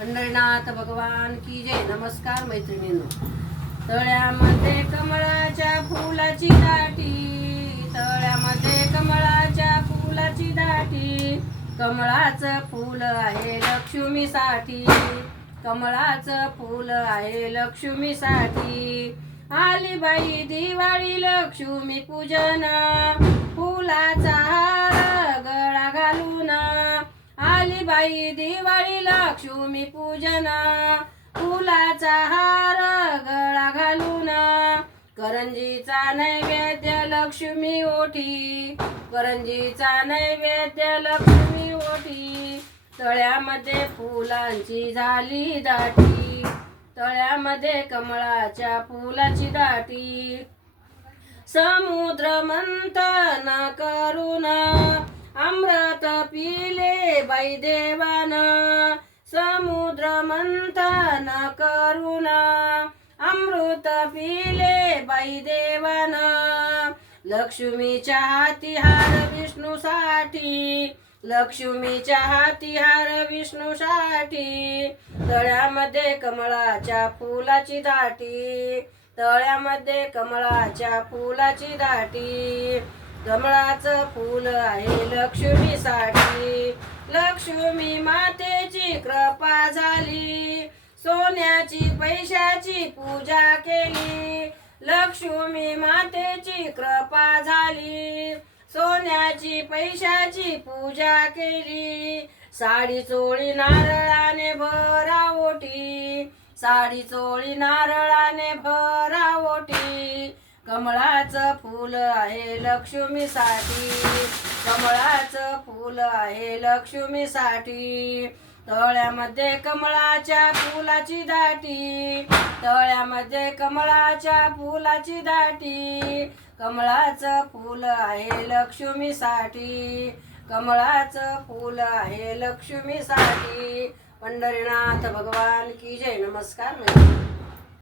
पंढरीनाथ भगवान की जय। नमस्कार मैत्रिणींनो। तळ्यामध्ये कमळाच्या फुलाची दाटी, तळ्यामध्ये कमळाच्या फुलाची दाटी, कमळाचं फूल आहे लक्ष्मीसाठी, कमळाचं फूल आहे लक्ष्मीसाठी। आली बाई दिवाळी लक्ष्मी पूजन, फुलाचा हार गळा घालून, आली बाई दिवाळी लक्ष्मी पूजन, फुलाचा हार गळा घालून, करंजीचा नैवेद्य लक्ष्मी ओठी, करंजीचा नैवेद्य लक्ष्मी ओठी, तळ्यामध्ये फुलांची झाली दाटी, तळ्यामध्ये कमळाच्या फुलाची दाटी। समुद्र मंथन करून अमृत पिले बाई देवान, समुद्र मंथन करून अमृत पिले बाई देवान, लक्ष्मीच्या हाती हार विष्णूसाठी, लक्ष्मीच्या हाती हार विष्णूसाठी, तळ्यामध्ये कमळाच्या फुलाची दाटी, तळ्यामध्ये कमळाच्या फुलाची दाटी, कमळाचं फूल आहे लक्ष्मीसाठी, लक्ष्मी मातेची कृपा झाली, सोन्याची पैशाची पूजा केली, लक्ष्मी मातेची कृपा झाली, सोन्याची पैशाची पूजा केली, साडी चोळी नारळाने भरा ओठी, साडी चोळी नारळाने भरा ओठी, कमळाचं फूल आहे लक्ष्मीसाठी, कमळाचं फूल आहे लक्ष्मीसाठी, तळ्यामध्ये कमळाच्या फुलाची दाटी, तळ्यामध्ये कमळाच्या फुलाची दाटी, कमळाचं फूल आहे लक्ष्मीसाठी, कमळाचं फूल आहे लक्ष्मीसाठी। पंढरीनाथ भगवान की जय। नमस्कार।